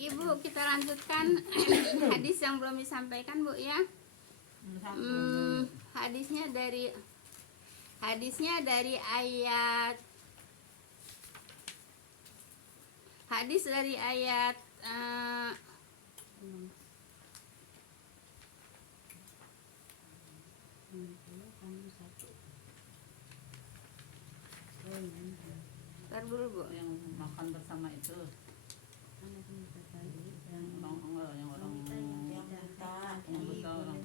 Ibu, kita lanjutkan hadis yang belum disampaikan, Bu ya. Hadisnya dari ayat ntar dulu, Bu. Yang makan bersama itu yang orang buta orang.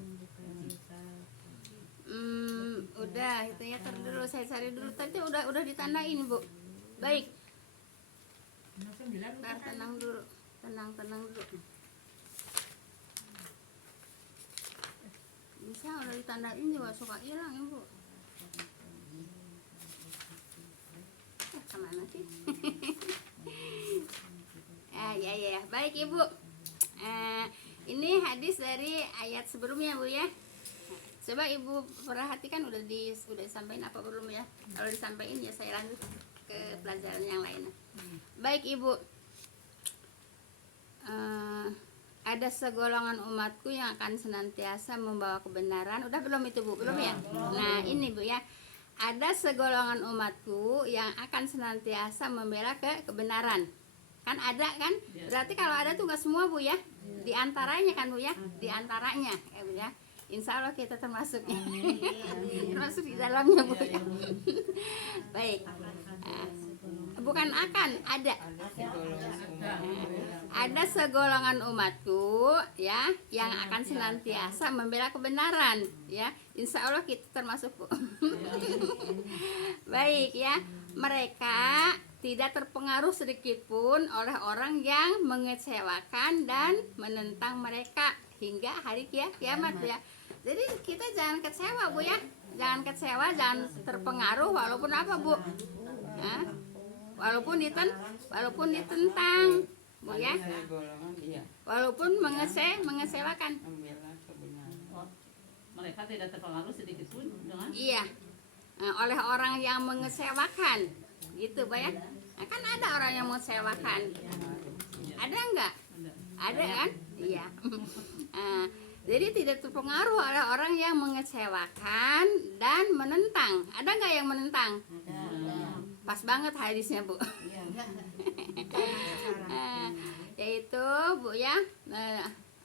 Udah itu ya, ntar dulu saya cari dulu. Tadi udah ditandain, Bu. Baik. Ntar tenang dulu. Tenang dulu. Bisa udah ditandain juga suka hilang, Ibu. Kemana sih? Ya. Baik, Ibu. Ini hadis dari ayat sebelumnya, Bu ya. Coba Ibu perhatikan udah disampaikan apa belum ya? Kalau disampaikan ya saya lanjut ke pelajaran yang lain. Baik, Ibu. Ada segolongan umatku yang akan senantiasa membawa kebenaran. Udah belum itu, Bu? Belum ya? Nah, ini, Bu ya. Ada segolongan umatku yang akan senantiasa membela kebenaran. Kan ada kan? Berarti kalau ada tuh gak semua, Bu ya. Di antaranya kan, Bu ya. Di antaranya ya, Bu ya. Insya Allah kita termasuk termasuk di dalamnya, Bu ya. Baik. Bukan akan, ada segolongan umatku ya yang akan senantiasa membela kebenaran ya. Insya Allah kita termasuk, Bu. Baik ya, mereka tidak terpengaruh sedikit pun oleh orang yang mengecewakan dan menentang mereka hingga hari kiamat, Bu ya. Jadi kita jangan kecewa, Bu ya. Jangan kecewa, jangan terpengaruh walaupun apa, Bu? Nah, walaupun ditentang, Bu ya. Walaupun mengecewakan. Mereka tidak terpengaruh sedikit pun dengan oleh orang yang mengecewakan, gitu, Bu ya. Nah, kan ada orang yang mengecewakan. Ada enggak? Ada kan? Iya. Jadi tidak terpengaruh oleh orang yang mengecewakan dan menentang. Ada enggak yang menentang? Pas banget hadisnya, Bu. Yaitu, Bu ya,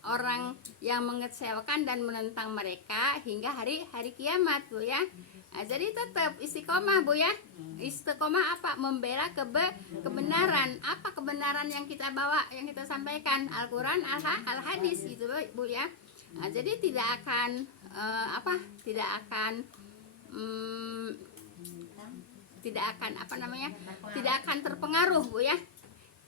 orang yang mengecewakan dan menentang mereka hingga hari kiamat, Bu ya. Nah, jadi tetap istiqomah, Bu ya. Istiqomah apa? Membela kebenaran. Apa kebenaran yang kita bawa, yang kita sampaikan? Al-Quran, al-hadis gitu, Bu ya. Nah, jadi tidak akan tidak akan terpengaruh, Bu ya.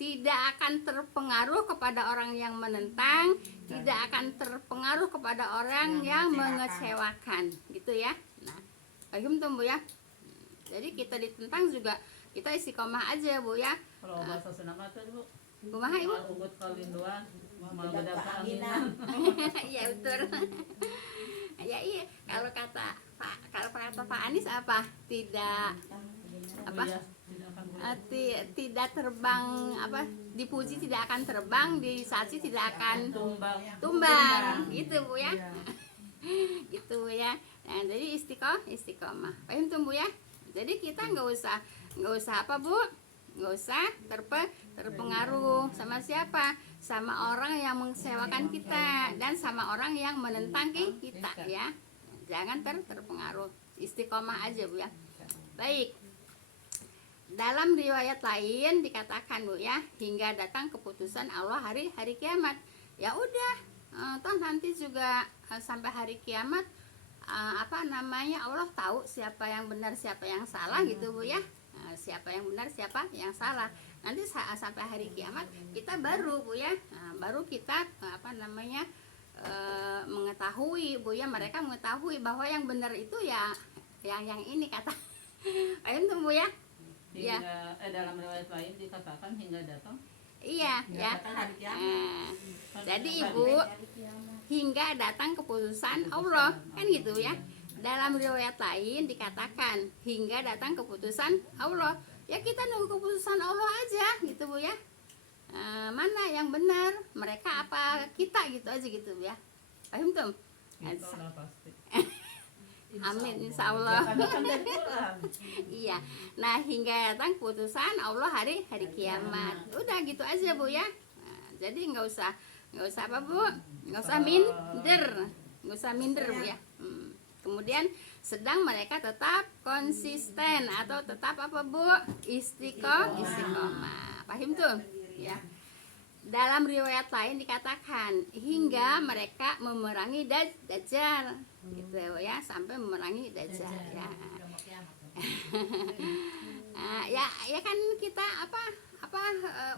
Tidak akan terpengaruh kepada orang yang menentang, tidak akan terpengaruh kepada orang yang mengecewakan, gitu ya. Nah, bagaimana, Bu ya? Jadi kita ditentang juga kita istiqomah aja, Bu ya. Kalau bahasa Sunda mah tuh, Bu. Kumaha, Ibu? Ugut kalinduan, malbeda kaanginan. Iya, betul. Ya iya, kalau kata Pak Anies apa? Tidak terbang, dipuji tidak akan terbang, dicaci tidak akan tumbang. Gitu, Bu ya. Gitu, Bu ya. Nah, jadi istiqomah. Paham tuh, Bu ya? Jadi kita nggak usah apa, Bu? Nggak usah terpengaruh sama siapa? Sama orang yang mengecewakan kita dan sama orang yang menentang kita ya. Jangan terpengaruh. Istiqomah aja, Bu ya. Baik. Dalam riwayat lain dikatakan, Bu ya, hingga datang keputusan Allah hari kiamat. Ya udah, toh nanti juga sampai hari kiamat Allah tahu siapa yang benar siapa yang salah, gitu, Bu ya. Siapa yang benar siapa yang salah. Nanti sampai hari kiamat kita baru, Bu ya. Baru kita mengetahui, Bu ya, mereka mengetahui bahwa yang benar itu ya yang ini kata. Paham tuh, Bu ya? Hingga, dalam riwayat lain dikatakan hingga datang. Iya, ya. Jadi, Ibu, hingga datang keputusan Allah, kan gitu ya. Dalam riwayat lain dikatakan hingga datang keputusan Allah. Ya kita nunggu keputusan Allah aja, gitu, Bu ya. mana yang benar, mereka apa kita, gitu aja gitu ya. Paham tuh? Itulah pasti. Amin, insya Allah. Karena kan dari Quran. Iya. Nah, hingga datang putusan Allah hari kiamat. Udah gitu aja Bu ya. Nah, jadi nggak usah apa Bu, nggak usah minder Bu ya. Kemudian sedang mereka tetap konsisten atau tetap apa Bu, istiqomah. Paham tuh ya. Dalam riwayat lain dikatakan hingga mereka memerangi Dajjal gitu ya, sampai memerangi Dajjal ya. Ya kan kita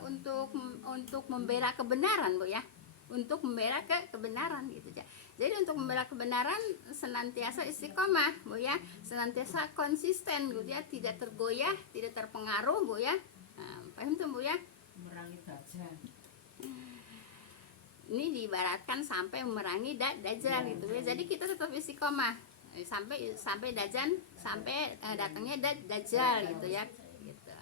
untuk membela kebenaran Bu ya, untuk membela kebenaran gitu ya. Jadi untuk membela kebenaran senantiasa istiqomah Bu ya, senantiasa konsisten gitu ya, tidak tergoyah, tidak terpengaruh Bu ya. Paham tuh Bu ya? Memerangi Dajjal. Ini diibaratkan sampai memerangi Dajjal gitu ya. Jadi kita tetap istiqomah sampai datangnya Dajjal gitu ya. Gitu.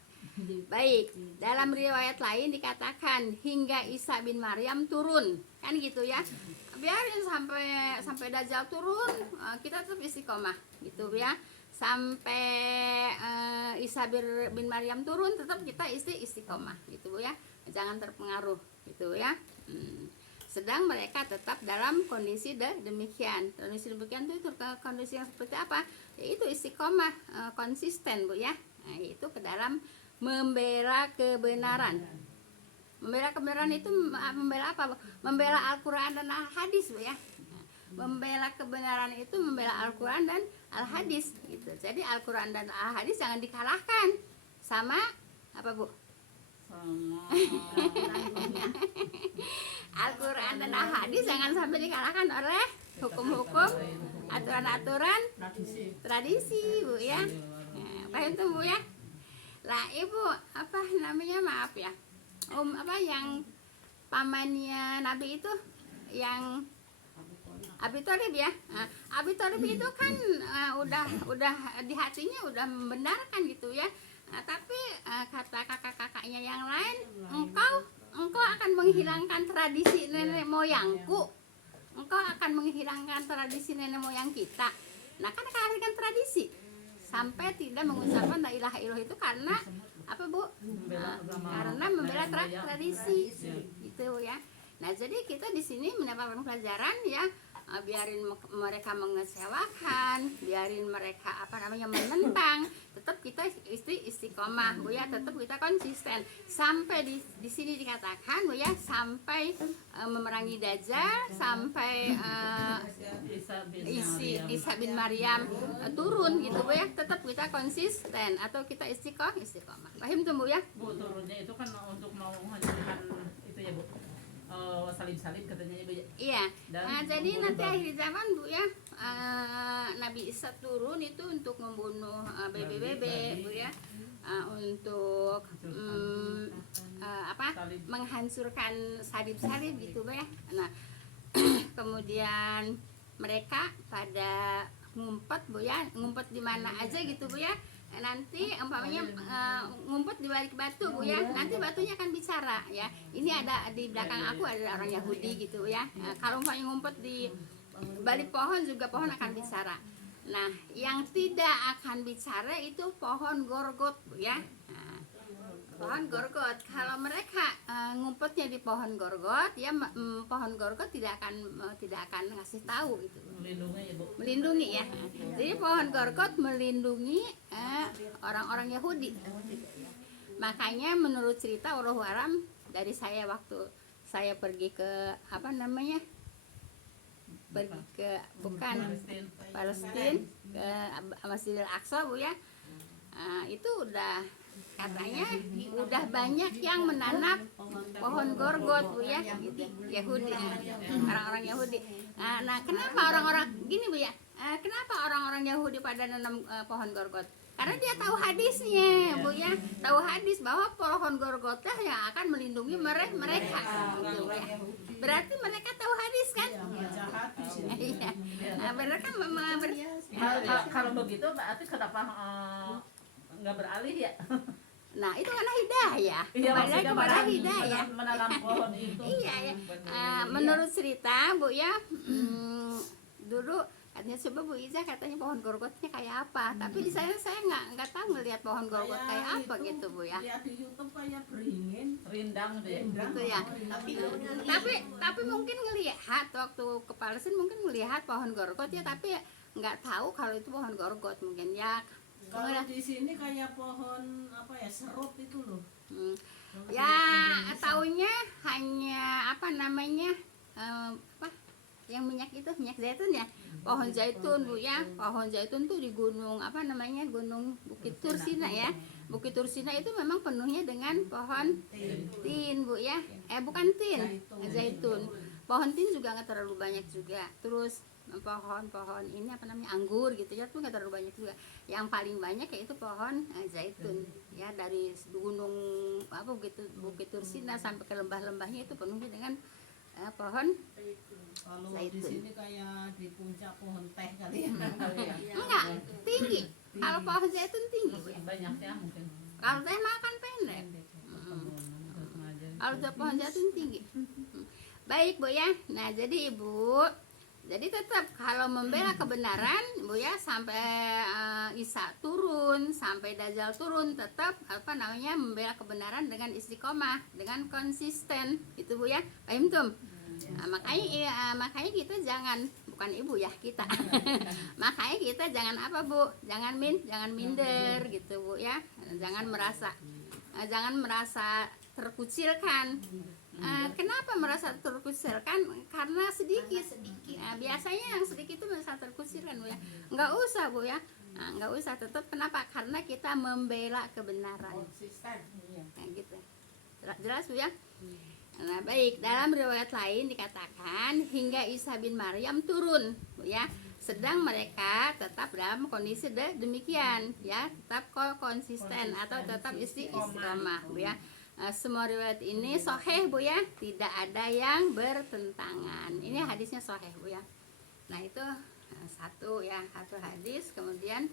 Baik, dalam riwayat lain dikatakan hingga Isa bin Maryam turun, kan gitu ya. Biarin sampai Dajjal turun, kita tetap istiqomah gitu ya. Sampai Isa bin Maryam turun, tetap kita istiqomah gitu Bu ya. Jangan terpengaruh gitu ya. Sedang mereka tetap dalam kondisi demikian. Kondisi demikian itu kondisi yang seperti apa? Yaitu istiqomah, konsisten Bu ya. Nah, itu ke dalam membela kebenaran. Membela kebenaran itu membela apa Bu? Membela Al-Quran dan Al-Hadis Bu ya. Membela kebenaran itu membela Al-Quran dan Al-Hadis gitu. Jadi Al-Quran dan Al-Hadis jangan dikalahkan sama apa Bu? Al-Quran dan Al-Hadis jangan sampai dikalahkan oleh hukum-hukum, aturan-aturan, tradisi Bu ya. Paham tuh Bu ya. Lah Ibu apa namanya, maaf ya, yang pamannya Nabi itu yang Abi Thalib ya. Abi Thalib itu kan udah di hatinya udah membenarkan gitu ya. Tapi kata kakak-kakaknya yang lain, engkau akan menghilangkan tradisi nenek moyangku, engkau akan menghilangkan tradisi nenek moyang kita. Nah kan kan tradisi sampai tidak mengucapkan la ilaha illallah itu karena apa Bu? Karena membela tradisi gitu ya. Nah jadi kita di sini mendapatkan pelajaran ya. Biarin mereka mengecewakan, biarin mereka menentang, tetap kita istiqomah Bu ya, tetap kita konsisten sampai di sini dikatakan Bu ya, sampai memerangi Dajjal, sampai Isa bin Maryam turun gitu Bu ya, tetap kita konsisten atau kita istiqomah. Paham tuh Bu ya? Bu, turunnya itu kan untuk mau menghancurkan itu ya Bu, salib-salib katanya Ibu ya. Iya. Nah, jadi nanti akhir zaman Bu ya, Nabi Isa turun itu untuk membunuh bebe-bebe Bu ya, untuk menghancurkan salib-salib gitu Bu ya. Nah, kemudian mereka pada ngumpet Bu ya, ngumpet di mana aja gitu Bu ya. Nanti umpamanya ngumpet di balik batu Bu ya, nanti batunya akan bicara ya. Ini ada di belakang aku ada orang Yahudi gitu ya. Kalau umpamanya ngumpet di balik pohon juga pohon akan bicara. Nah, yang tidak akan bicara itu pohon gorgot Bu ya. Pohon gorgot, kalau mereka ngumpetnya di pohon gorgot ya, pohon gorgot tidak akan ngasih tahu gitu. Melindungi ya. Jadi pohon gorgot melindungi orang-orang Yahudi. Makanya menurut cerita Wallahu alam dari saya waktu saya pergi ke Palestina ke Masjidil Aqsa Bu ya. Itu udah katanya udah banyak yang menanam pohon gorgot Bu ya, Yahudi, orang-orang Yahudi. Nah, kenapa orang-orang gini Bu ya? Kenapa orang-orang Yahudi pada nanam pohon gorgot? Karena dia tahu hadisnya Bu ya, tahu hadis bahwa pohon gorgotlah yang akan melindungi mereka gitu ya. Berarti mereka tahu hadis kan? Iya. Nah, mereka kalau begitu berarti kenapa nggak beralih ya? Nah itu karena hidayah, Iya, kembali lagi maksudnya kepada hidayah. menanam pohon itu. Iya ya. Menurut cerita Bu ya, dulu katanya coba Bu Iza katanya pohon gorgotnya kayak apa, tapi di saya nggak tahu ngelihat pohon gorgot kayak apa itu, gitu Bu ya. lihat di YouTube kayak beringin, Rindang deh. Gitu ya. Tapi mungkin ngelihat waktu ke Palestina mungkin melihat pohon gorgot ya, tapi nggak tahu kalau itu pohon gorgot mungkin ya. kalau di sini kayak pohon apa ya, serut itu loh. Hmm. Ya taunya hanya apa namanya apa yang minyak itu minyak zaitun ya, pohon zaitun Bu ya. Pohon zaitun tuh di gunung apa namanya, gunung Bukit Tursina ya. Bukit Tursina itu memang penuhnya dengan pohon tin Bu ya. Bukan tin, zaitun. Pohon tin juga nggak terlalu banyak juga. Terus pohon-pohon ini apa namanya, anggur gitu ya, tuh nggak terlalu banyak juga. Yang paling banyak yaitu pohon zaitun ya, dari gunung apa Bukit Tursina sampai ke lembah-lembahnya itu penuhnya dengan pohon Kalau di zaitun. sini kayak di puncak pohon teh kali ya. Enggak, tinggi. Kalau pohon zaitun tinggi Bu ya. Banyak ya mungkin. Kalau teh makan pendek. Kalau pohon zaitun tinggi. Baik Bu ya. Nah jadi Ibu, jadi tetap kalau membela kebenaran Bu ya, sampai Isa turun, sampai Dajjal turun, tetap apa namanya, membela kebenaran dengan istiqomah, dengan konsisten itu Bu ya. Paham tum? Nah, makanya kita jangan, bukan Ibu ya, kita makanya kita jangan apa Bu, jangan minder gitu Bu ya. Jangan merasa terkucilkan. Kenapa merasa terkucilkan? Karena sedikit. Nah, biasanya yang sedikit itu merasa terkucilkan Bu ya. Nggak usah Bu ya. Nggak usah, tetap. Kenapa? Karena kita membela kebenaran. Nah, gitu. Jelas Bu ya. Nah baik, dalam riwayat lain dikatakan hingga Isa bin Maryam turun Bu ya. Sedang mereka tetap dalam kondisi demikian ya, tetap konsisten atau tetap istiqomah Bu ya. Semua riwayat ini sahih Bu ya, tidak ada yang bertentangan. Ini hadisnya sahih Bu ya. Nah itu satu ya, satu hadis. Kemudian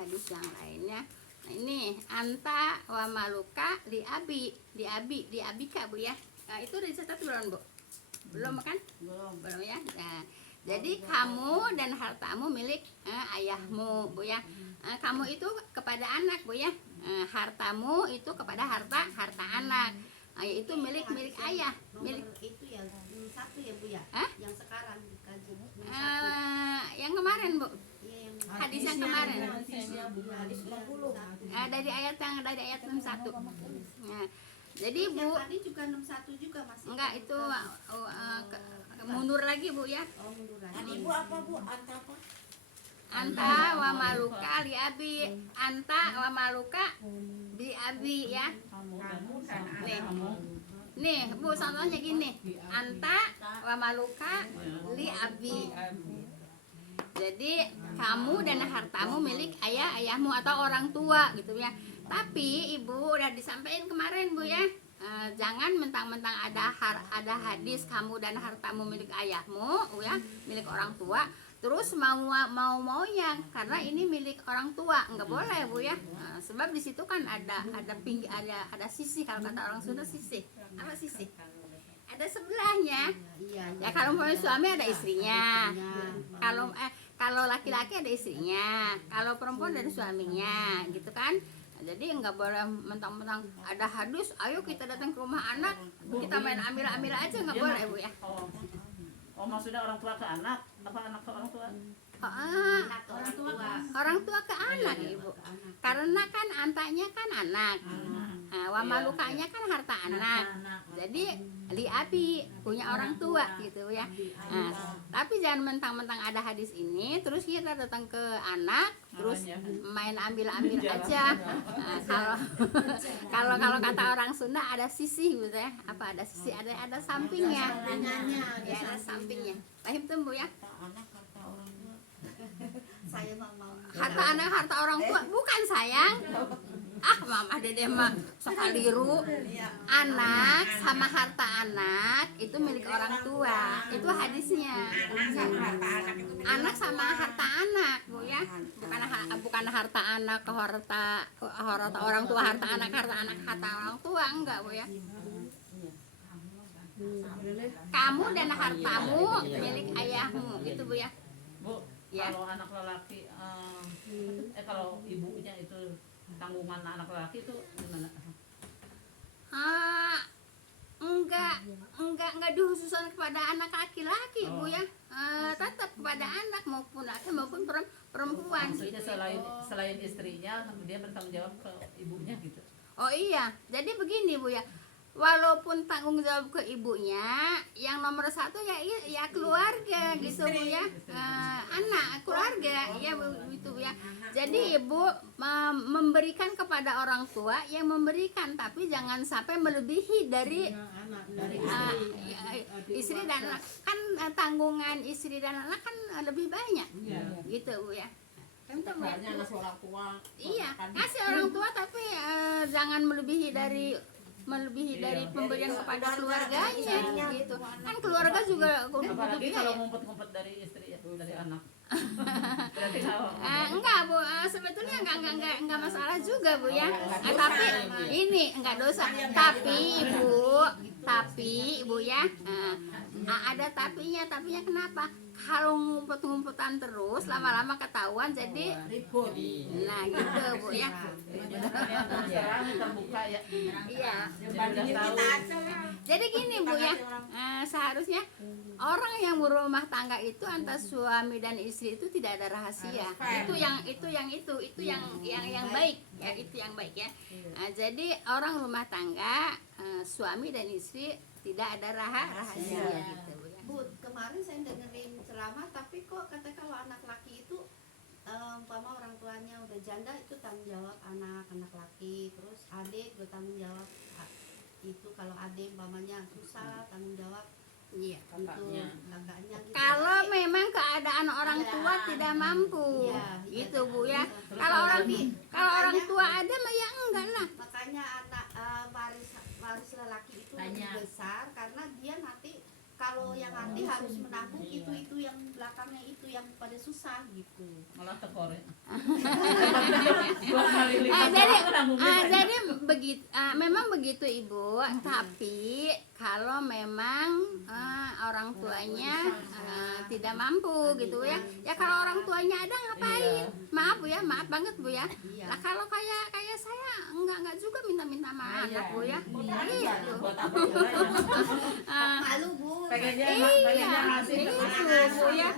hadis yang lainnya. Nah ini anta wa maluka di abika Bu ya. Nah, itu udah dicatat belum Bu? Belum kan? Belum ya. Nah, jadi kamu dan hartamu milik ayahmu Bu ya. Kamu itu kepada anak Bu ya. Hartamu itu kepada harta anak. Yaitu milik ayah, milik itu yang satu ya Bu ya. Yang sekarang dikaji. yang kemarin Bu. Hadis yang kemarin. Hadis 50. Dari ayat 61. Nah, jadi Yang Bu, tadi juga 61 juga masih. enggak itu mundur lagi Bu ya. Oh, mundur lagi. Tadi ibu apa bu? Anta apa? Anta wa maluka li abi. Anta wa maluka bi abi ya. Nih Bu, contohnya gini. Anta wa maluka li abi. Jadi kamu dan hartamu milik ayahmu atau orang tua gitu ya. Tapi Ibu udah disampaikan kemarin Bu ya. Jangan mentang-mentang ada hadis kamu dan hartamu milik ayahmu ya, milik orang tua, terus maunya karena ini milik orang tua, nggak boleh Bu ya. Sebab di situ kan ada sisi, kalau kata orang Sunda sisi. Apa sisi? Ada sebelahnya. Ya kalau suami ada istrinya. Kalau laki-laki ada istrinya, kalau perempuan ada suaminya, gitu kan. Jadi nggak boleh mentang-mentang ada hadis, ayo kita datang ke rumah anak, kita main ambil-ambil aja, nggak boleh Bu ya. Oh maksudnya orang tua ke anak, apa anak ke orang tua? Orang tua ke anak Ibu, karena kan antanya kan anak. Wamalukanya kan harta anak. Jadi li abi punya orang tua gitu ya. Tapi jangan mentang-mentang ada hadis ini terus kita datang ke anak terus main ambil-ambil aja. Kalau kata orang Sunda ada sisi gitu ya. Apa ada sisi, ada sampingnya. Ya, ada sampingnya. Paham tuh Bu ya? Anak kata orang tua. Saya mau. Harta anak harta orang tua bukan sayang. Mama Dede mah sekaliru. Anak sama harta anak itu milik orang tua. Itu hadisnya. anak sama harta anak Bu ya, bukan harta anak ke harta orang tua, harta anak harta orang tua, enggak Bu ya. Kamu dan hartamu milik ayahmu gitu Bu ya. Bu, Ya. kalau anak lelaki, kalau ibunya itu tanggungan anak lelaki itu gimana? Enggak dikhususkan kepada anak laki-laki Bu ya. Tetap kepada anak maupun laki maupun perempuan. Maksudnya selain istrinya, dia bertanggung jawab ke ibunya gitu. Oh iya, jadi begini Bu ya. Walaupun tanggung jawab ke ibunya, yang nomor satu ya keluarga gitu Bu ya. Anak keluarga ya begitu Bu ya. Jadi ibu memberikan kepada orang tua yang memberikan, tapi jangan sampai melebihi dari istri dan anak. Kan tanggungan istri dan anak kan lebih banyak gitu Bu ya. Itu Bu ya. ngasih orang tua. Iya, kasih orang tua tapi jangan melebihi dari pemberian kepada keluarganya gitu. Kan keluarga juga Apalagi kalau ya. ngumpet-ngumpet dari istri ya, dari anak. Berarti Enggak Bu, sebetulnya enggak masalah juga Bu ya. Tapi ini enggak dosa. Tapi Ibu ya, ada tapinya kenapa? Kalau ngumpet-ngumpetan terus lama-lama ketahuan jadi Ribut. nah gitu Bu ya. terbuka ya. Iya. Jadi udah tahu. Jadi gini Bu ya, seharusnya orang yang berumah tangga itu antara suami dan istri itu tidak ada rahasia. Itu yang baik ya, itu yang baik ya. Jadi orang rumah tangga, suami dan istri tidak ada rahasia gitu Bu ya. Bu, kemarin saya dengerin ceramah, tapi kok kata kalau anak laki itu umpama orang tuanya udah janda itu tanggung jawab anak laki, terus adik juga tanggung jawab itu, kalau adik umpamanya susah tanggung jawab Iya. kakaknya gitu. Kalau memang keadaan orang tua tidak mampu, gitu Bu ya. Kalau orang tua ada mah ya enggak lah. Makanya anak waris lelaki itu lebih besar karena dia nanti kalau yang nanti harus menanggung itu yang belakangnya itu yang pada susah gitu. Malah tekor ya. Jadi begitu, memang begitu Ibu. Tapi kalau memang orang tuanya tidak mampu gitu ya. Ya kalau orang tuanya ada ngapain? Maaf Bu ya, maaf banget Bu ya. Lah kalau kayak saya enggak juga minta sama anak Bu ya. Gitu. Malu Bu. Iya, itu Bu ya.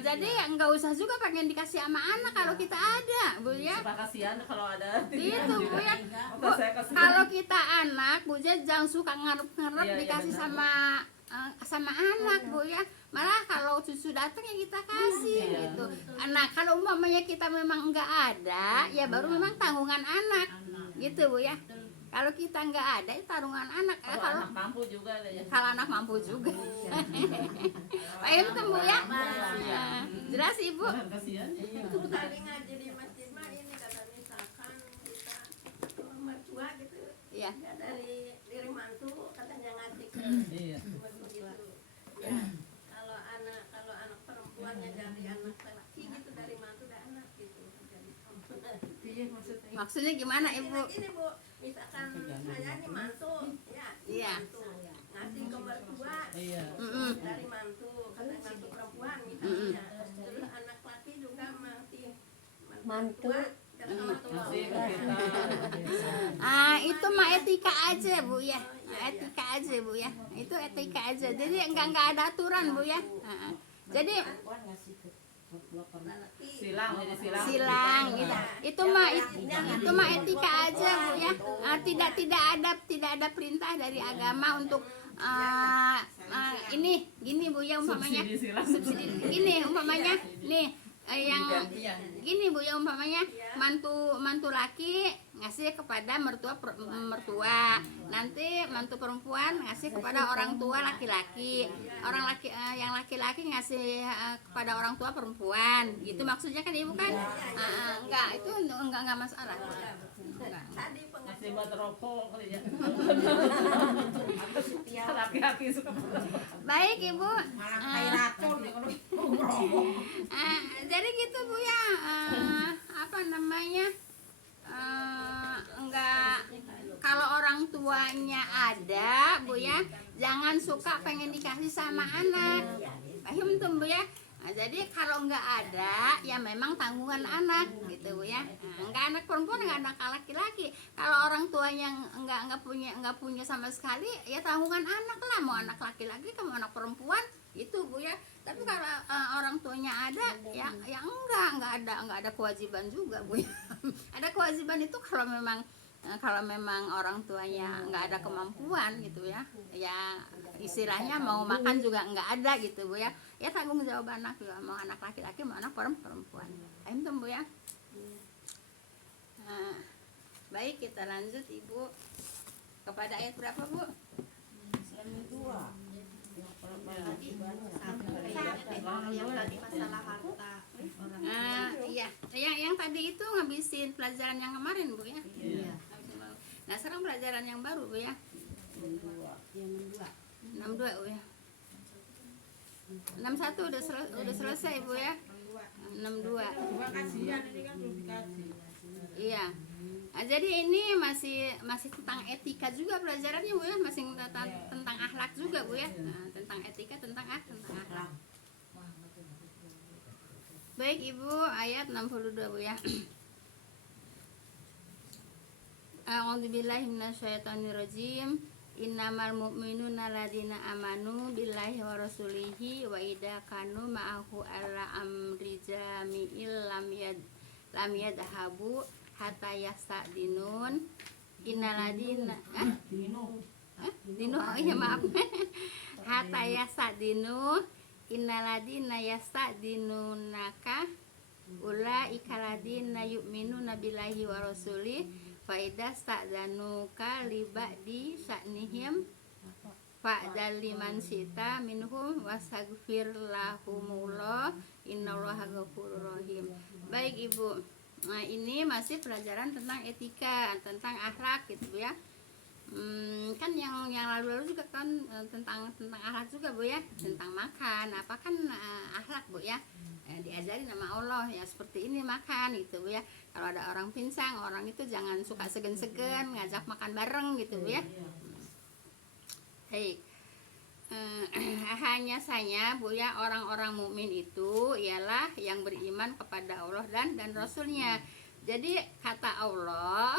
Jadi enggak usah juga pengen dikasih sama anak kalau kita ada Bu ya. Suka kasihan kalau ada. Gitu Bu ya. Bu, Saya kasihan. kalau kita anak Bu ya jangan suka ngarep-ngarep Iya, dikasih benar. sama anak Bu ya. Malah kalau cucu datang ya kita kasih gitu. Nah kalau umpamanya kita memang enggak ada, ya baru memang tanggungan anak gitu Bu ya. Kalau kita nggak ada, itu tanggungan anak. Kalau anak mampu juga ada ya. Kalau anak mampu juga. Paham kan Bu ya? Jelas Ibu. Kasihan. Itu tadi ngaji di masjid mah ini kata misalkan kita mertua gitu. Iya. Ya dari mantu katanya ngaji ke Iya. mertua. Ya. Kalau anak perempuannya dari anak laki gitu, dari mantu dan anak gitu. Jadi Maksudnya gimana Ibu? ini Bu, misalkan saya ini mantu, ya. Iya. Mantu. Ngasih ke mertua. Iya. Dari mantu, kata mantu perempuan misalnya. Terus anak laki juga masih mantu. Masih ke kita. Itu mah etika aja Bu ya. Etika aja Bu ya. Itu etika aja. Jadi enggak ada aturan Bu ya. Jadi Silang jadi silang. silang gitu. Itu mah etika aja Bu ya. Tidak ada perintah dari agama untuk ini gini Bu ya umpamanya. Subsidi silang. Subsidi gini umpamanya nih yang gini Bu ya umpamanya mantu laki ngasih kepada mertua nanti mantu perempuan ngasih kepada orang tua laki-laki, yang laki-laki ngasih kepada orang tua perempuan gitu maksudnya kan Ibu kan? Enggak, itu enggak masalah. Enggak. Masih buat rokok kali ya. Laki-laki suka. Baik Ibu. Jadi gitu Bu ya, apa namanya, enggak, kalau orang tuanya ada Bu ya, jangan suka pengen dikasih sama anak. Paham tuh Bu ya. Nah, jadi kalau nggak ada ya memang tanggungan anak gitu Bu ya. Nggak anak perempuan, nggak anak laki-laki. Kalau orang tuanya nggak punya sama sekali ya tanggungan anak lah, mau anak laki-laki mau anak perempuan itu Bu ya. Tapi kalau orang tuanya ada ya nggak ada kewajiban juga Bu ya. Ada kewajiban itu kalau memang orang tuanya nggak ada kemampuan gitu ya, ya istilahnya mau makan juga nggak ada gitu Bu ya, ya tanggung jawab anak juga, mau anak laki-laki mau anak perempuan. Paham tuh Bu ya. Baik, kita lanjut Ibu kepada ayat berapa Bu? Tadi satu yang tadi masalah harta orang tua. Iya, yang tadi itu ngabisin pelajaran yang kemarin Bu ya. Iya. Nah sekarang pelajaran yang baru Bu ya. Yang kedua 62 Bu ya. 61 udah selesai Bu ya. 62. Kasihan ini kan belum dikaji. Iya. Nah, jadi ini masih tentang etika juga pelajarannya Bu ya, masih tentang akhlak juga Bu ya. Nah, tentang etika, tentang akhlak. Baik Ibu, ayat 62 Bu ya. A'udzubillahi minasyaitonirrajim. Innamal mu'minuna ladina amanu billahi wa rasulihi wa idza kanu ma'ahu ala amri jami'il lam yadhabu hatta yastadinun. Innaladina dinu oh iya maaf. Hatta yastadinu. Innaladina yastadinunaka ulaika ladina yu'minuna billahi wa rasulihi faida sta'danuka liba'di sa'nihim fa'dal liman sita minhum wastaghfir lahumullah innallaha ghafurur rahim. Baik Ibu, nah ini masih pelajaran tentang etika, tentang akhlak gitu ya. Kan yang lalu-lalu juga kan tentang akhlak juga Bu ya, tentang makan apa kan akhlak Bu ya. Diajari nama Allah ya seperti ini makan gitu Bu ya. Kalau ada orang pinsang, orang itu jangan suka segan-segan ngajak makan bareng gitu Bu ya. Baik. Hanya saja Bu ya, orang-orang mukmin itu ialah yang beriman kepada Allah dan Rasulnya. Jadi kata Allah,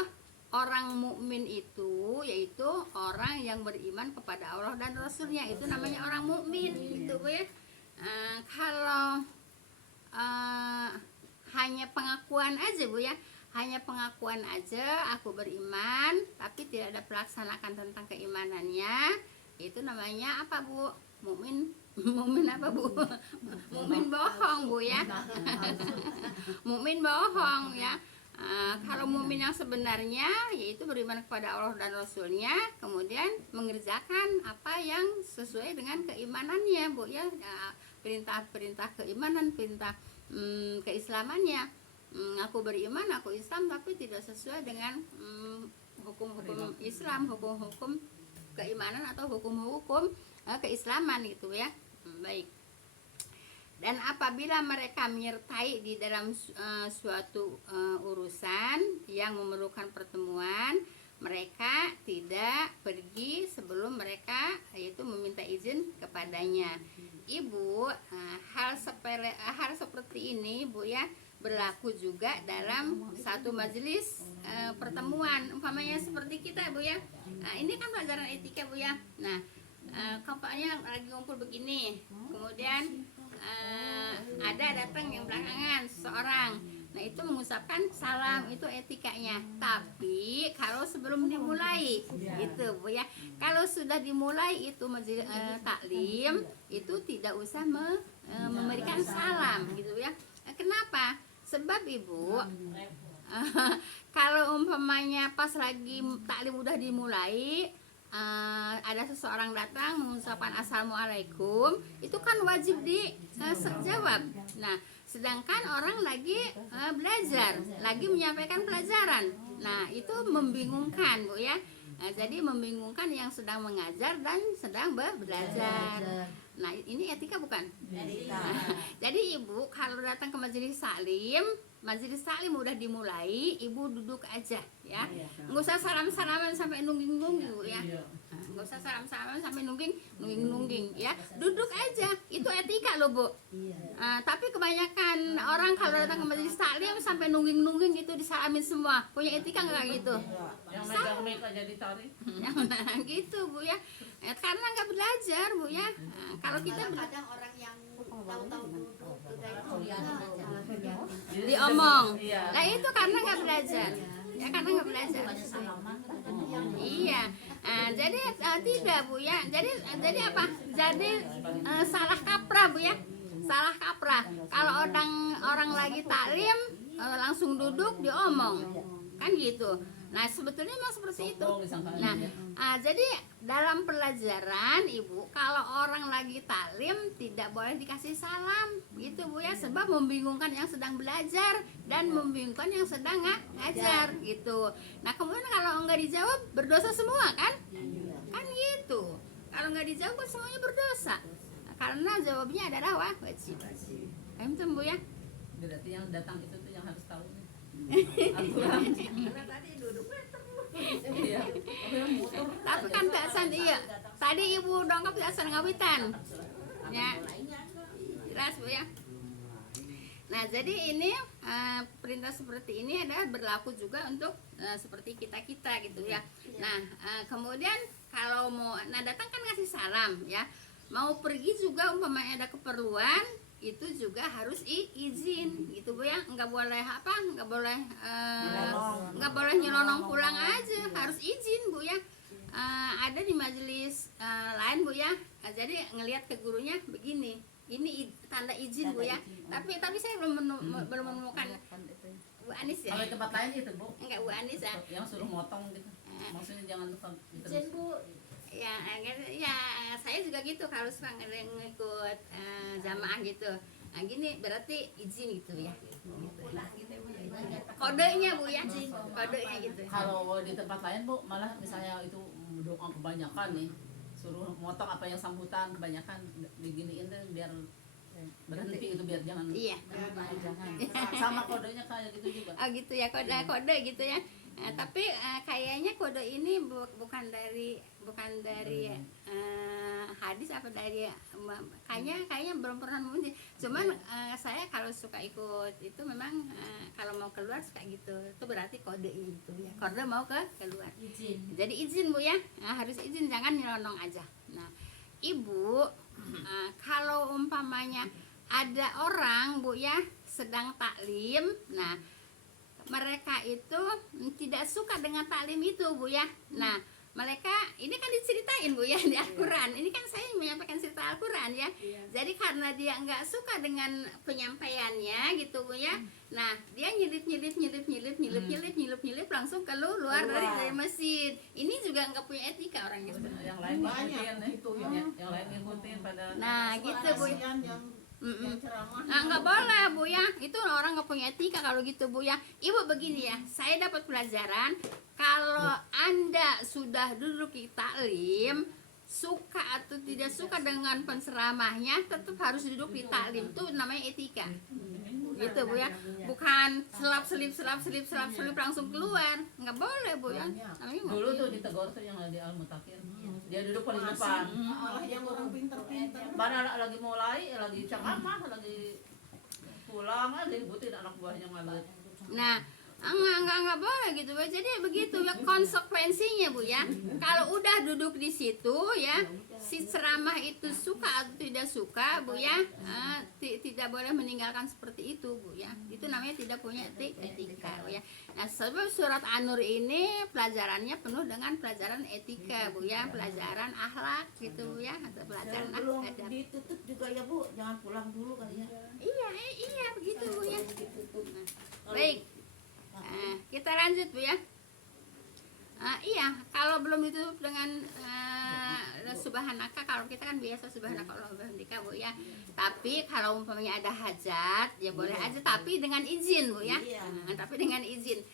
orang mukmin itu yaitu orang yang beriman kepada Allah dan Rasulnya, itu namanya orang mukmin gitu Bu ya. Kalau hanya pengakuan aja Bu ya, hanya pengakuan aja aku beriman tapi tidak ada pelaksanakan tentang keimanannya, itu namanya apa Bu? Mukmin apa Bu? Mukmin bohong Bu ya. Mukmin bohong ya. Kalau mukmin yang sebenarnya yaitu beriman kepada Allah dan Rasulnya, kemudian mengerjakan apa yang sesuai dengan keimanannya Bu ya, perintah keimanan, perintah keislamannya. Aku beriman, aku Islam tapi tidak sesuai dengan hukum-hukum Islam, hukum-hukum keimanan atau hukum-hukum keislaman gitu ya. Baik. Dan apabila mereka menyertai di dalam suatu urusan yang memerlukan pertemuan, mereka tidak pergi sebelum mereka yaitu meminta izin kepadanya. Ibu, hal seperti ini Bu ya berlaku juga dalam satu majelis pertemuan, umpamanya seperti kita Bu ya. Nah, ini kan pelajaran etika Bu ya. Nah, kampanye lagi ngumpul begini, kemudian ada datang yang belakangan seseorang, nah itu mengucapkan salam, itu etikanya. Tapi kalau sebelum dimulai itu Bu ya, kalau sudah dimulai itu majelis taklim itu tidak usah memberikan salam gitu ya. Kenapa? Sebab Ibu, kalau umpamanya pas lagi taklim udah dimulai, ada seseorang datang mengucapkan assalamualaikum, itu kan wajib dijawab. Nah, sedangkan orang lagi belajar, lagi menyampaikan pelajaran, nah itu membingungkan Bu ya. Jadi membingungkan yang sedang mengajar dan sedang belajar. Nah, ini etika bukan? Etika. Jadi ibu kalau datang ke majelis taklim udah dimulai, ibu duduk aja ya. Nggak usah salam-salaman sampai nungging-nungging Bu ya. Iya. Nah, nggak usah salam-salaman sampai nungging ya. Duduk aja. Itu etika loh Bu. Tapi kebanyakan orang kalau datang ke majelis taklim sampai nungging-nungging gitu disalamin semua. Punya etika nggak kayak gitu? Yang megang mic aja ditarik. Nah, gitu Bu ya. Karena nggak belajar Bu ya. Kalau kita Malah kadang orang yang tahu-tahu duduk udah itu malah kelihatan. diomong, Iya. nah itu karena nggak belajar. Ya karena nggak belajar. Iya. Jadi tidak Bu ya. Jadi apa? Jadi salah kaprah Bu ya. Salah kaprah. Kalau orang lagi taklim langsung duduk diomong. Kan gitu. Nah, sebetulnya memang seperti itu. Sombong disangka. Nah, jadi dalam pelajaran Ibu, kalau orang lagi taklim tidak boleh dikasih salam, gitu Bu ya, sebab membingungkan yang sedang belajar dan membingungkan yang sedang ngajar, gitu. Nah, kemudian kalau enggak dijawab berdosa semua kan? Kan gitu. Kalau enggak dijawab kan semuanya berdosa. Nah, karena jawabnya adalah wajib. Paham tuh Bu ya? Berarti yang datang itu tuh yang harus tahu nih. Aturan. Karena tadi duduknya terus. Iya. Tapi kan taksan iya. Tadi Ibu dongkap taksan ngawitan. Ya. Jelas Bu ya. Nah, jadi ini perintah seperti ini adalah berlaku juga untuk seperti kita-kita gitu ya. Nah, kemudian kalau mau datang kan ngasih salam ya. Mau pergi juga umpamanya ada keperluan itu juga harus izin gitu Bu ya. Nggak boleh nggak boleh nyelonong pulang aja, harus izin Bu ya. Ada di majelis lain Bu ya. Jadi ngelihat ke gurunya begini, ini tanda izin Bu ya. Tapi saya belum menemukan Bu Anis ya. Kalau di tempat lain itu Bu, Enggak Bu Anis ya. yang suruh motong gitu. Maksudnya jangan lupa gitu. Izin Bu, Ya, saya juga gitu kalau suka ngikut jamaah gitu. Nah, gini berarti izin gitu ya. pulang gitu Bu. Kodenya Bu ya. Kodenya gitu. Kalau di tempat lain Bu, malah misalnya itu doa kebanyakan nih, suruh motong apa yang sambutan kebanyakan diginiin deh biar berhenti itu biar jangan. Iya. Sama kodenya kayak gitu juga. Oh gitu ya, kode gitu ya. Tapi kayaknya kode ini bukan dari hadis apa dari kayaknya belum pernah muncul. Cuman saya kalau suka ikut itu memang kalau mau keluar suka gitu. Itu berarti kode itu ya. Kode mau keluar. Jadi izin Bu ya. Harus izin, jangan nyelonong aja. Nah, Ibu kalau umpamanya ada orang Bu ya sedang taklim, nah mereka itu tidak suka dengan taklim itu Bu ya. Nah, mereka ini kan diceritain Bu ya di Al-Quran. Ini kan saya menyampaikan cerita Al-Quran ya. Jadi karena dia nggak suka dengan penyampaiannya gitu Bu ya. Nah, dia nyelip langsung keluar dari masjid. Ini juga nggak punya etika orangnya. Yang lain ngikutin nih. Yang lain ngikutin pada. Nah, gitu Bu. Kasihan yang ceramah. Nah, nggak boleh Bu ya, itu orang nggak punya etika kalau gitu Bu ya. Ibu begini ya, saya dapat pelajaran kalau Anda sudah duduk di taklim, suka atau tidak suka dengan penceramahnya, tetap harus duduk di taklim. Itu namanya etika. Gitu Bu ya, bukan selip langsung keluar, nggak boleh Bu ya. Namanya nggak Dulu boleh. tuh ditegur tuh yang di Al-Mutakir. Dia duduk paling depan. Malah yang orang pinter-pinter. Mana lagi mulai, lagi ceramah, lagi pulang, dibutin anak buahnya ngalir. Nah, enggak boleh gitu Bu. Jadi begitu ya konsekuensinya Bu ya. Kalau udah duduk di situ ya, si ceramah itu suka atau tidak suka Bu ya, tidak boleh meninggalkan seperti itu Bu ya. Itu namanya tidak punya etika Bu ya. Nah, sebab surat An-Nur ini pelajarannya penuh dengan pelajaran etika Bu ya, pelajaran akhlak gitu Bu ya, atau pelajaran belum adab. ditutup juga ya Bu, jangan pulang dulu kali ya. Iya begitu Bu ya. Nah, baik. Kita lanjut Bu ya. Iya, kalau belum ditutup dengan subhanaka, kalau kita kan biasa subhanaka Allahumma bihamdika Bu ya. Tapi kalau umpamanya ada hajat, ya boleh aja tapi dengan izin Bu ya. Iya. Tapi dengan izin.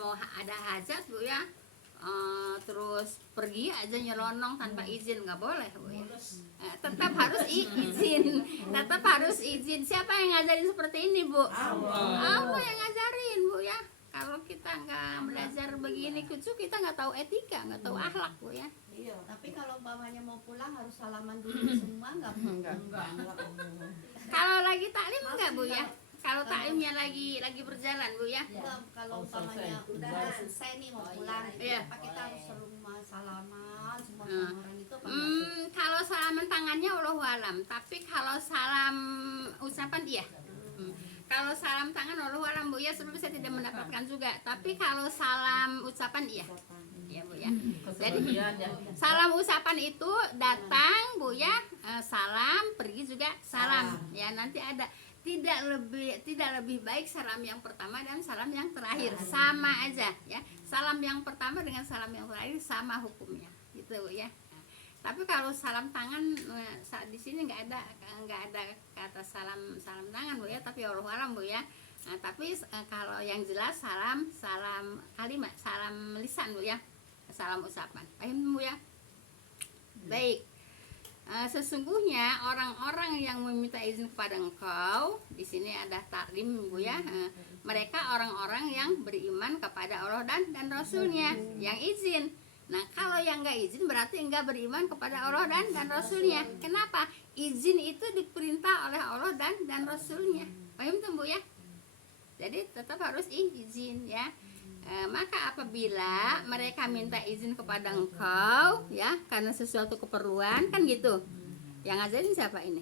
Mau ada hajat Bu ya. terus pergi aja nyelonong tanpa izin nggak boleh Bu ya. Tetap harus izin, tetap harus izin. Siapa yang ngajarin seperti ini Bu? Allah yang ngajarin Bu ya. Kalau kita nggak belajar begini kucu, kita nggak tahu etika, nggak tahu akhlak Bu ya. Iya. Tapi kalau umpamanya mau pulang harus salaman dulu semua nggak? Enggak. Kalau lagi taklim enggak Bu ya? Kalau taklimnya lagi berjalan Bu ya. Enggak, kalau umpamanya udah selesai nih mau pulang, Iya. apa kita harus rumah salaman semua Hmm. sama orang itu apa enggak? Kalau salaman tangannya Allahu alam, tapi kalau salam ucapan iya. Kalau salam tangan Allahu alam Bu ya, sebelum saya tidak mendapatkan juga. Tapi kalau salam ucapan iya. Iya Bu ya. Jadi Kesebagian ya. salam ucapan itu datang Bu ya, salam, pergi juga salam. Ya, nanti ada tidak lebih baik salam yang pertama dan salam yang terakhir, sama aja ya. Salam yang pertama dengan salam yang terakhir sama hukumnya. Gitu Bu ya. Tapi kalau salam tangan di sini nggak ada kata salam tangan Bu ya, tapi Allah alam Bu ya. Nah, tapi kalau yang jelas salam kalimat, salam lisan Bu ya, salam ucapan. Paham Bu ya? Baik. Sesungguhnya orang-orang yang meminta izin kepada engkau, di sini ada taklim Bu ya. Mereka orang-orang yang beriman kepada Allah dan Rasulnya yang izin. Nah, kalau yang nggak izin berarti nggak beriman kepada Allah dan Rasulnya. Kenapa? Izin itu diperintah oleh Allah dan Rasulnya. Paham tuh Bu ya? Jadi tetap harus izin ya. Maka apabila mereka minta izin kepada engkau ya karena sesuatu keperluan kan gitu. Yang ngajarin siapa ini?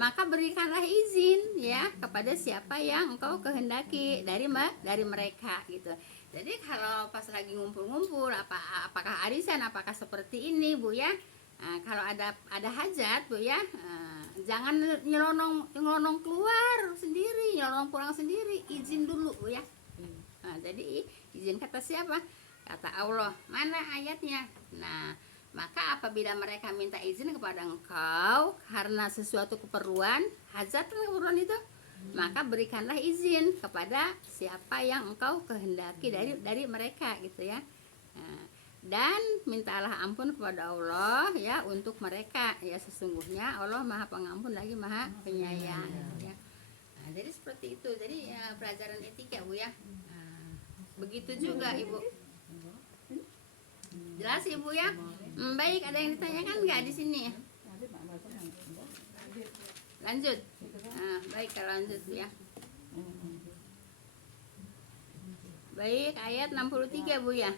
Maka berikanlah izin ya kepada siapa yang engkau kehendaki dari mereka gitu. Jadi kalau pas lagi ngumpul-ngumpul, apakah arisan, apakah seperti ini Bu ya? Kalau ada hajat Bu ya, jangan nyelonong keluar sendiri, nyelonong pulang sendiri, izin dulu Bu ya. Jadi izin kata siapa? Kata Allah. Mana ayatnya? Nah, maka apabila mereka minta izin kepada engkau karena sesuatu keperluan, hajat keperluan itu, maka berikanlah izin kepada siapa yang engkau kehendaki dari mereka gitu ya. Dan mintalah ampun kepada Allah ya untuk mereka ya, sesungguhnya Allah Maha Pengampun lagi Maha Penyayang ya. Nah, jadi seperti itu. Jadi ya, pelajaran etika Bu ya. Begitu juga Ibu. Jelas Ibu ya? Baik, ada yang ditanyakan nggak di sini? Lanjut. Nah, baik, kalau lanjut ya. Baik, ayat 63 Bu ya.